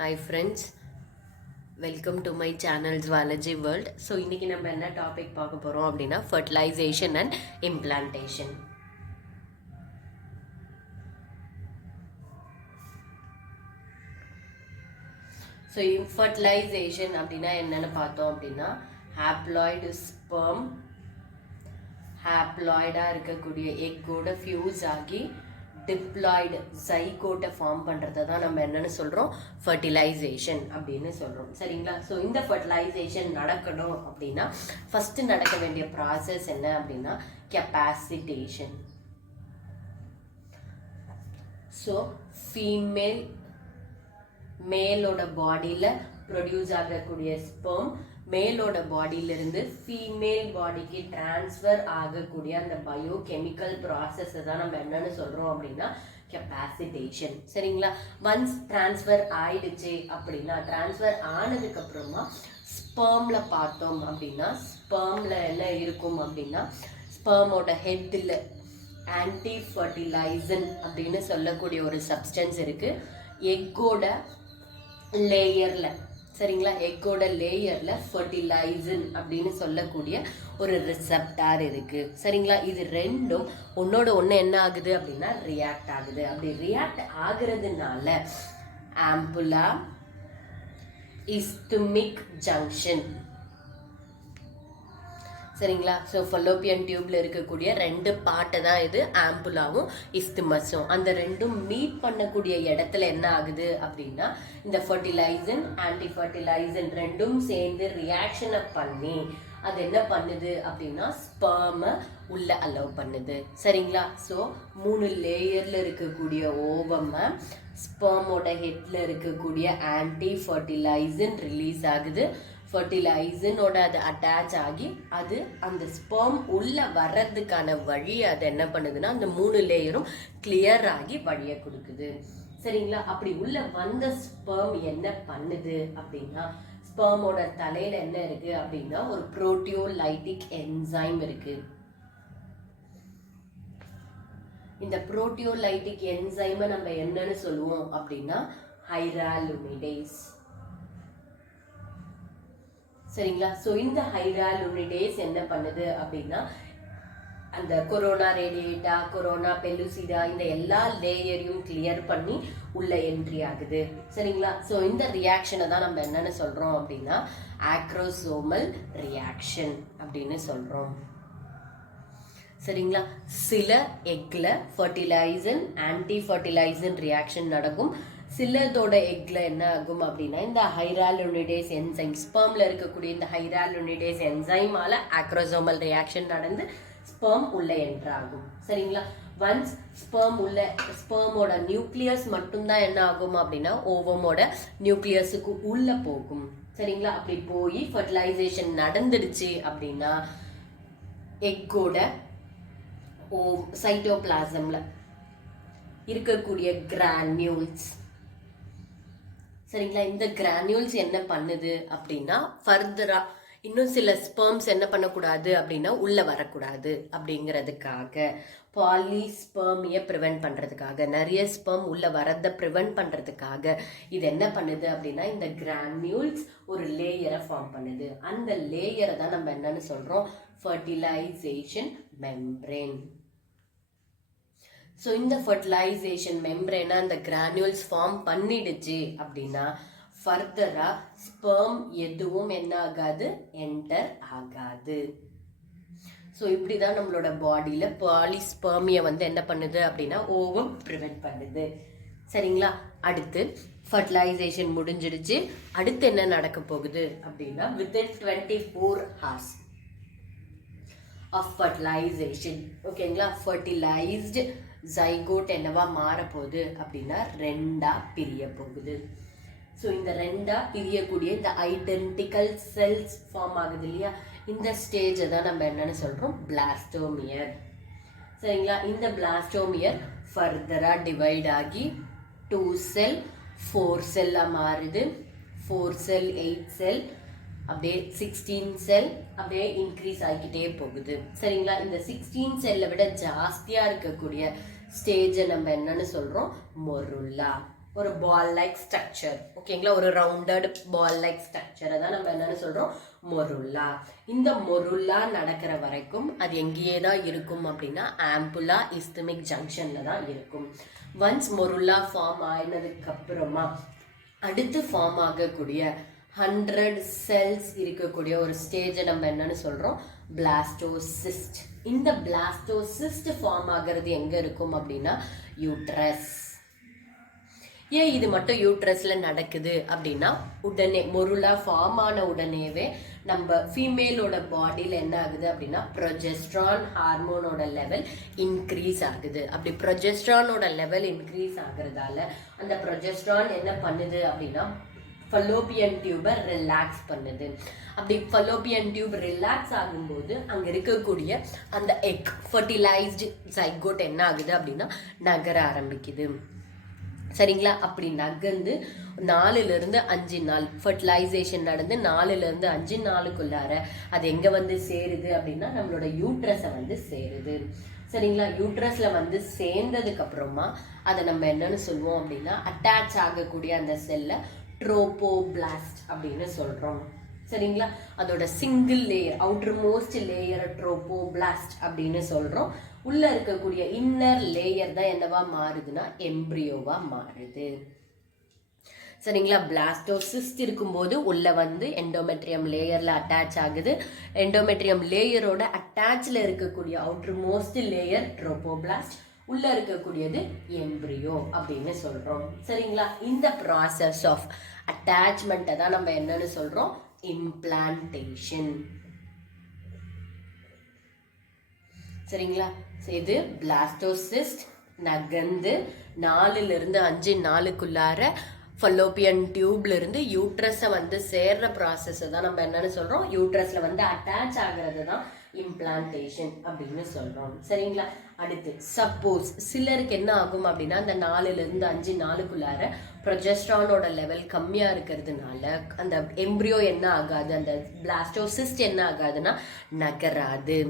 Hi friends, welcome to my channel Zoology World. So இன்னைக்கு நம்ம என்ன டாபிக் பார்க்க போறோம் அப்படின்னா fertilization and implantation. So fertilization அப்படின்னா என்னன்னு பார்த்தோம் அப்படின்னா haploid sperm haploid-ஆ இருக்கக்கூடிய எக்கோட ஃபியூஸ் ஆகி டிப்ளாய்டு ஜைகோட்டை ஃபார்ம் பண்ணுறதை தான் நம்ம என்னன்னு சொல்கிறோம் ஃபர்டிலைசேஷன் அப்படின்னு சொல்கிறோம் சரிங்களா. ஸோ இந்த ஃபர்டிலைசேஷன் நடக்கணும் அப்படின்னா ஃபஸ்ட்டு நடக்க வேண்டிய ப்ராசஸ் என்ன அப்படின்னா கெப்பாசிட்டேஷன். ஸோ ஃபீமேல் மேலோட பாடியில் ப்ரொடியூஸ் ஆகக்கூடிய ஸ்பெர்ம் மேலோட பாடியிலிருந்து ஃபீமேல் பாடிக்கு டிரான்ஸ்ஃபர் ஆகக்கூடிய அந்த பயோகெமிக்கல் ப்ராசஸை தான் நம்ம என்னன்னு சொல்கிறோம் அப்படின்னா கெப்பாசிட்டேஷன் சரிங்களா. ஒன்ஸ் டிரான்ஸ்ஃபர் ஆயிடுச்சு அப்படின்னா டிரான்ஸ்ஃபர் ஆனதுக்கப்புறமா ஸ்பெர்மில் பார்த்தோம் அப்படின்னா ஸ்பெர்மில் என்ன இருக்கும் அப்படின்னா ஸ்பெர்மோட ஹெட்டில் ஆன்டி ஃபர்டிலைசன் அப்படின்னு சொல்லக்கூடிய ஒரு சப்ஸ்டன்ஸ் இருக்குது. எக்கோட லேயரில் சரிங்களா, எக்கோட லேயரில் ஃபர்டிலைசன் அப்படின்னு சொல்லக்கூடிய ஒரு ரிசப்டார் இருக்குது சரிங்களா. இது ரெண்டும் ஒன்னோட ஒன்று என்ன ஆகுது அப்படின்னா ரியாக்ட் ஆகுது. அப்படி ரியாக்ட் ஆகுறதுனால ஆம்புலா இஸ்துமிக் ஜங்ஷன் சரிங்களா. ஸோ ஃபலோப்பியன் டியூப்ல இருக்கக்கூடிய ரெண்டு பார்ட்டை தான் இது ஆம்புலாவும் இஸ்துமஸும். அந்த ரெண்டும் மீட் பண்ணக்கூடிய இடத்துல என்ன ஆகுது அப்படின்னா இந்த ஃபர்டிலைசன் ஆன்டி ஃபர்டிலைசன் ரெண்டும் சேர்ந்து ரியாக்ஷனை பண்ணி அது என்ன பண்ணுது அப்படின்னா ஸ்பெர்மை உள்ள அலோவ் பண்ணுது சரிங்களா. ஸோ 3 லேயர்ல இருக்கக்கூடிய ஓவமை ஸ்பெர்மோட ஹெட்ல இருக்கக்கூடிய ஆன்டி ஃபர்டிலைசன் ரிலீஸ் ஆகுது. ஃபர்டிலைசனோட அது அட்டாச் ஆகி அது அந்த ஸ்பெர்ம் உள்ள வர்றதுக்கான வழி அது என்ன பண்ணுதுன்னா அந்த 3 லேயரும் கிளியர் ஆகி வழியை கொடுக்குது சரிங்களா. அப்படி உள்ள வந்த ஸ்பெர்ம் என்ன பண்ணுது அப்படின்னா ஸ்பெர்மோட தலையில என்ன இருக்கு அப்படின்னா ஒரு புரோட்டியோலைட்டிக் என்சைம் இருக்கு. இந்த புரோட்டியோலைட்டிக் என்சைமை நம்ம என்னன்னு சொல்லுவோம் அப்படின்னா ஹைராலுனிடேஸ் சரிங்களா. ஸோ இந்த ஹைராலுனிடேஸ் என்ன பண்ணுது அப்படின்னா அந்த கொரோனா ரேடியேட்டா கொரோனா பெலுசிடா இந்த எல்லா லேயரையும் கிளியர் பண்ணி உள்ள என்ட்ரி ஆகுது சரிங்களா. ஸோ இந்த ரியாக்ஷனை தான் நம்ம என்னன்னு சொல்றோம் அப்படின்னா ஆக்ரோசோமல் ரியாக்ஷன் அப்படின்னு சொல்றோம் சரிங்களா. சில எக்ல ஃபர்டிலைசன் ஆன்டி ஃபர்டிலைசன் ரியாக்ஷன் நடக்கும். சிலதோட எக்ல என்ன ஆகும் அப்படின்னா இந்த ஹைராலுனிடேஸ் என்சைம் ஸ்பெர்ம்ல இருக்கக்கூடிய இந்த ஹைராலுனிடேஸ் என்சைமால ஆக்ரோசோமல் ரியாக்ஷன் நடந்து ஸ்பெர்ம் உள்ள என்டர் ஆகும் சரிங்களா. ஒன்ஸ் ஸ்பெர்மோட நியூக்ளியஸ் மட்டும்தான் என்ன ஆகும் அப்படின்னா ஓவமோட நியூக்ளியஸுக்கு உள்ள போகும் சரிங்களா. அப்படி போய் ஃபர்டிலைசேஷன் நடந்துடுச்சு அப்படின்னா எக்கோட சைட்டோபிளாசம்ல இருக்கக்கூடிய கிரானியூல்ஸ் சரிங்களா. இந்த கிரானியூல்ஸ் என்ன பண்ணுது அப்படின்னா ஃபர்தரா இன்னும் சில ஸ்பெர்ம்ஸ் என்ன பண்ணக்கூடாது அப்படின்னா உள்ள வரக்கூடாது அப்படிங்கிறதுக்காக பாலிஸ்பெர்மியை ப்ரிவென்ட் பண்றதுக்காக நிறைய ஸ்பெர்ம் உள்ள வரதை ப்ரிவென்ட் பண்றதுக்காக இது என்ன பண்ணுது அப்படின்னா இந்த கிரானியூல்ஸ் ஒரு லேயரை ஃபார்ம் பண்ணுது. அந்த லேயரை தான் நம்ம என்னன்னு சொல்றோம் ஃபர்டிலைசேஷன் மெம்பரேன். ஸோ இந்த ஃபர்டிலைசேஷன் மெம்பரேனை அந்த கிரானியூல்ஸ் ஃபார்ம் பண்ணிடுச்சு அப்படின்னா ஃபர்தரா ஸ்பெர்ம் எதுவும் என்ன ஆகாது என்டர் ஆகாது. ஸோ இப்படிதான் நம்மளோட பாடியில பாலிஸ்பெர்மியை வந்து என்ன பண்ணுது அப்படின்னா ஓவம் ப்ரிவென்ட் பண்ணுது சரிங்களா. அடுத்து ஃபர்டிலைசேஷன் முடிஞ்சிடுச்சு. அடுத்து என்ன நடக்க போகுது அப்படின்னா வித்தின் 24 hours ஆஃப் ஃபர்டிலைசேஷன் ஓகேங்களா ஃபர்டிலைஸ்டு ஜைகோட் என்னவா மாறப்போகுது அப்படின்னா 2ஆ பிரிய போகுது. ஸோ இந்த 2ஆ பிரியக்கூடிய இந்த ஐடென்டிக்கல் செல்ஸ் ஃபார்ம் ஆகுது இல்லையா, இந்த ஸ்டேஜை தான் நம்ம என்னன்னு சொல்றோம் பிளாஸ்டோமியர் சரிங்களா. இந்த பிளாஸ்டோமியர் ஃபர்தரா டிவைட் ஆகி 2 செல் 4 செல்லா மாறுது. 4 செல் 8 செல் அப்படியே 16 செல் அப்படியே இன்க்ரீஸ் ஆகிக்கிட்டே போகுது சரிங்களா. இந்த 16 செல்லை விட ஜாஸ்தியா இருக்கக்கூடிய ஸ்டேஜை நம்ம என்னன்னு சொல்றோம் மொருல்லா ஒரு பால் லைக் ஸ்ட்ரக்சர். ஓகேங்களா, ஒரு ரவுண்டட் பால் லைக் ஸ்ட்ரக்சரை தான் நம்ம என்னன்னு சொல்றோம், மொருல்லா. இந்த மொருல்லா நடக்கிற வரைக்கும் அது எங்கேயே தான் இருக்கும் அப்படின்னா ஆம்புலா இஸ்தமிக் ஜங்ஷன்ல தான் இருக்கும். ஒன்ஸ் மொருல்லா ஃபார்ம் ஆயினதுக்கு அப்புறமா அடுத்து ஃபார்ம் ஆகக்கூடிய 100 செல்ஸ் இருக்கக்கூடிய ஒரு ஸ்டேஜை நம்ம என்னன்னு சொல்றோம், பிளாஸ்டோசிஸ்ட். இந்த பிளாஸ்டோசிஸ்ட் ஃபார்ம் ஆகிறது எங்க இருக்கும் அப்படின்னா யூட்ரஸ். ஏன் இது மட்டும் யூட்ரஸ்ல நடக்குது அப்படின்னா, உடனே மொருலா ஃபார்ம் ஆன உடனேவே நம்ம ஃபீமேலோட பாடியில் என்ன ஆகுது அப்படின்னா ப்ரொஜெஸ்ட்ரான் ஹார்மோனோட லெவல் இன்க்ரீஸ் ஆகுது. அப்படி ப்ரொஜெஸ்ட்ரானோட லெவல் இன்க்ரீஸ் ஆகுறதால அந்த ப்ரொஜெஸ்ட்ரான் என்ன பண்ணுது அப்படின்னா ஃபலோப்பியன் டியூபை ரிலாக்ஸ் பண்ணுது. அப்படி ஃபலோப்பியன் டியூப் ரிலாக்ஸ் ஆகும்போது அங்க இருக்கக்கூடிய அந்த எக் ஃபர்டிலைஸ்டு சைகோட் என்ன ஆகுது அப்படின்னா நகர ஆரம்பிக்குது. சரிங்களா, அப்படி நகர்ந்து 4-5 நாள் ஃபர்டிலைசேஷன் நடந்து 4-5 நாளுக்குள்ளார அது எங்க வந்து சேருது அப்படின்னா நம்மளோட யூட்ரஸை வந்து சேருது. சரிங்களா, யூட்ரஸ்ல வந்து சேர்ந்ததுக்கு அப்புறமா அதை நம்ம என்னன்னு சொல்லுவோம் அப்படின்னா அட்டாச் ஆகக்கூடிய அந்த செல்லை ட்ரோபோபிளாஸ்ட் அப்படின்னு சொல்றோம். சரிங்களா, அதோட single layer outer most layer trophoblast அப்படின்னு சொல்றோம். உள்ள இருக்கக்கூடிய இன்னர் லேயர் தான் என்னவா மாறுதுன்னா எம்ப்ரியோவா மாறுது. சரிங்களா, பிளாஸ்டோசிஸ்ட் இருக்கும்போது உள்ள வந்து எண்டோமெட்ரியம் லேயர்ல அட்டாச் ஆகுது. எண்டோமெட்ரியம் லேயரோட அட்டாச்ல இருக்கக்கூடிய அவுட்டர் மோஸ்ட் லேயர் ட்ரோபோபிளாஸ்ட், உள்ள இருக்கக்கூடியது எம்ப்ரியோ அப்படின்னு சொல்றோம். சரிங்களா, இந்த ப்ராசஸ் ஆஃப் அட்டாச்மெண்ட்டை தான் நம்ம என்னன்னு சொல்றோம், இம்ப்ளான்டேஷன். சரிங்களா, இது பிளாஸ்டோசிஸ்ட் நகர்ந்து 4-5 நாளுக்குள்ளார ஃபலோப்பியன் டியூப்ல இருந்து யூட்ரஸை வந்து சேர்ற ப்ராசஸ் தான் நம்ம என்னன்னு சொல்றோம், யூட்ரஸ்ல வந்து அட்டாச் ஆகிறது தான் இம்ப்ளான்டேஷன் அப்படின்னு சொல்றோம். சரிங்களா, அடுத்து சப்போஸ் சிலருக்கு என்ன ஆகும் அப்படின்னா அந்த 4-5 நாளுக்குள்ளார ப்ரொஜெஸ்ட்ரானோட லெவல் கம்மியா இருக்கிறதுனால அந்த எம்ப்ரியோ என்ன ஆகாது, அந்த பிளாஸ்டோசிஸ்ட் என்ன ஆகாதுன்னா நகராது.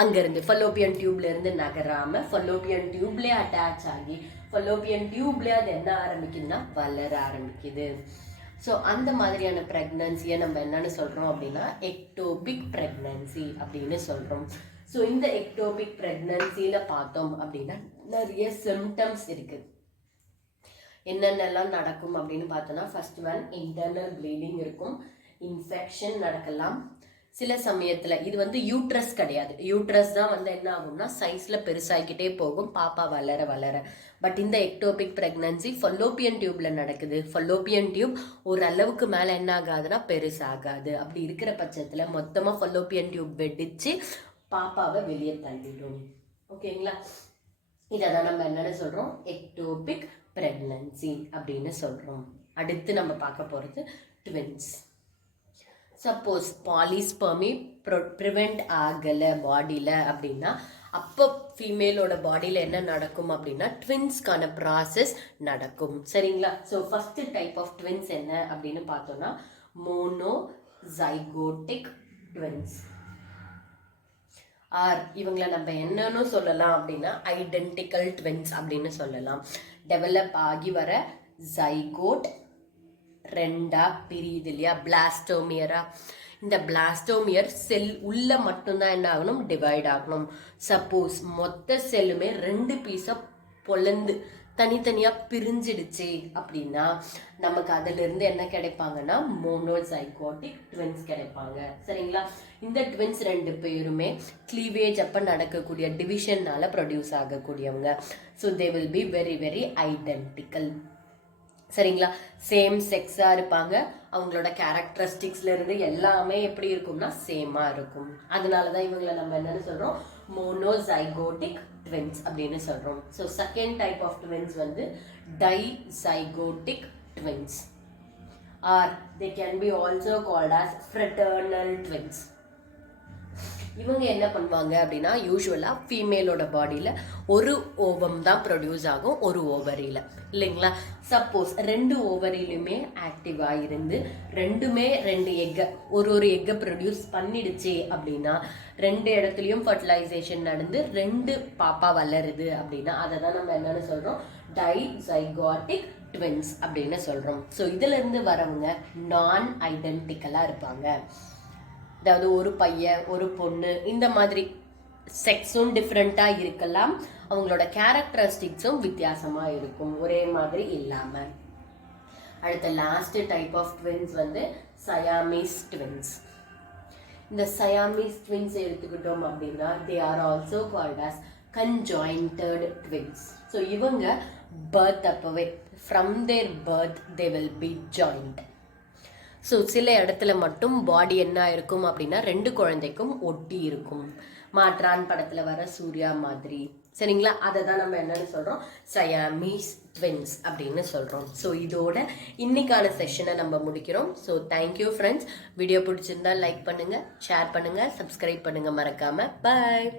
அங்கிருந்து ஃபலோப்பியன் டியூப்ல இருந்து நகராம ஃபலோப்பியன் டியூப்லேயே அட்டாச் ஆகி ஃபலோப்பியன் டியூப்லேயே அது என்ன ஆரம்பிக்குதுன்னா வளர ஆரம்பிக்குது. ஸோ அந்த மாதிரியான ப்ரெக்னன்சியை நம்ம என்னன்னு சொல்றோம் அப்படின்னா எக்டோபிக் ப்ரெக்னன்சி அப்படின்னு சொல்றோம். ஸோ இந்த எக்டோபிக் ப்ரெக்னன்சியில பார்த்தோம் அப்படின்னா நிறைய சிம்டம்ஸ் இருக்கு. என்னென்னலாம் நடக்கும் அப்படின்னு பார்த்தோம்னா ஃபர்ஸ்ட் ஒன் இன்டர்னல் ப்ளீடிங் இருக்கும், இன்ஃபெக்ஷன் நடக்கலாம். சில சமயத்துல இது வந்து யூட்ரஸ் கிடையாது, யூட்ரஸ் தான் வந்து என்ன ஆகும்னா சைஸ்ல பெருசாகிக்கிட்டே போகும் பாப்பா வளர வளர. பட் இந்த எக்டோபிக் பிரெக்னன்சி ஃபலோப்பியன் டியூப்ல நடக்குது. ஃபலோப்பியன் டியூப் ஒரு அளவுக்கு மேல என்ன ஆகாதுன்னா பெருசாகாது. அப்படி இருக்கிற பட்சத்துல மொத்தமா ஃபலோப்பியன் டியூப் வெடிச்சு பாப்பாவை வெளியே தள்ளிடும். ஓகேங்களா, இதான் நம்ம என்னன்னு சொல்றோம், எக்டோபிக் பிரெக்னன்சி அப்படின்னு சொல்றோம். அடுத்து நம்ம பார்க்க போறது ட்வின்ஸ். சப்போஸ் பாலிஸ்பர்மி ப்ரிவெண்ட் ஆகலை பாடியில் அப்படின்னா அப்போ ஃபீமேலோட பாடியில் என்ன நடக்கும் அப்படின்னா ட்வின்ஸ்க்கான ப்ராசஸ் நடக்கும். சரிங்களா, so first type of twins என்ன அப்படின்னு பார்த்தோம்னா மோனோசைகோட்டிக் ட்வின்ஸ். ஆர் இவங்களை நம்ம என்னன்னு சொல்லலாம் அப்படின்னா ஐடென்டிக்கல் ட்வின்ஸ் அப்படின்னு சொல்லலாம். டெவலப் ஆகி வர ஜைகோட் ரெண்டா பிரியுது இல்லையா, பிளாஸ்டோமியரா. இந்த பிளாஸ்டோமியர் செல் உள்ள மட்டும்தான் என்ன ஆகணும், டிவைட் ஆகணும். சப்போஸ் மொத்த செல்லுமே 2 பீஸா பொலந்து தனித்தனியா பிரிஞ்சிடுச்சு அப்படின்னா நமக்கு அதுல இருந்து என்ன கிடைப்பாங்கன்னா மோனோசைகோட்டிக் ட்வின்ஸ் கிடைப்பாங்க. சரிங்களா, இந்த ட்வின்ஸ் 2 பேருமே கிளீவேஜ் அப்ப நடக்கக்கூடிய டிவிஷன்னால ப்ரொடியூஸ் ஆகக்கூடியவங்க. So they will be very very identical. சரிங்களா, சேம் செக்ஸா இருப்பாங்க. அவங்களோட கேரக்டரிஸ்டிக்ஸ்ல இருந்து எல்லாமே எப்படி இருக்கும்னா சேமா இருக்கும். அதனாலதான் இவங்களை நம்ம என்னன்னு சொல்றோம், மோனோசைகோட்டிக் ட்வின்ஸ் அப்படின்னு சொல்றோம். So second type of twins வந்து dizygotic twins or they can be also called as fraternal twins. இவங்க என்ன பண்ணுவாங்க அப்படின்னா யூஸ்வலாக ஃபீமேலோட பாடியில் ஒரு ஓவம் தான் ப்ரொடியூஸ் ஆகும் ஒரு ஓவரியில், இல்லைங்களா? சப்போஸ் 2 ஓவரிலுமே ஆக்டிவாக இருந்து ரெண்டுமே 2 எக்கை ஒரு எக்கை ப்ரொடியூஸ் பண்ணிடுச்சு அப்படின்னா 2 இடத்துலையும் ஃபர்டிலைசேஷன் நடந்து 2 பாப்பா வளருது அப்படின்னா அதை தான் நம்ம என்னன்னு சொல்கிறோம், டைசைகாட்டிக் ட்வின்ஸ் அப்படின்னு சொல்கிறோம். ஸோ இதிலிருந்து வரவங்க நான் ஐடென்டிக்கலாக இருப்பாங்க. அதாவது ஒரு பையன் ஒரு பொண்ணு இந்த மாதிரி செக்ஸும் டிஃப்ரெண்ட்டாக இருக்கலாம், அவங்களோட கேரக்டரிஸ்டிக்ஸும் வித்தியாசமாக இருக்கும், ஒரே மாதிரி இல்லாமல். அடுத்த லாஸ்ட் டைப் ஆஃப் ட்வின்ஸ் வந்து சயாமீஸ் ட்வின்ஸ். இந்த சயாமீஸ் ட்வின்ஸ் எடுத்துக்கிட்டோம் அப்படின்னா they are also called as conjoined twins. So இவங்க பர்த் அப்பவே from their birth they will be joint. So சில இடத்துல மட்டும் பாடி என்ன இருக்கும் அப்படின்னா 2 குழந்தைக்கும் ஒட்டி இருக்கும், மாற்றான் படத்தில் வர சூர்யா மாதிரி, சரிங்களா? அதை தான் நம்ம என்னன்னு சொல்கிறோம், சயாமீஸ் ட்வின்ஸ் அப்படின்னு சொல்கிறோம். ஸோ இதோட இன்னைக்கான செஷனை நம்ம முடிக்கிறோம். So thank you friends. வீடியோ பிடிச்சிருந்தா லைக் பண்ணுங்கள், ஷேர் பண்ணுங்கள், சப்ஸ்கிரைப் பண்ணுங்கள் மறக்காமல். பாய்.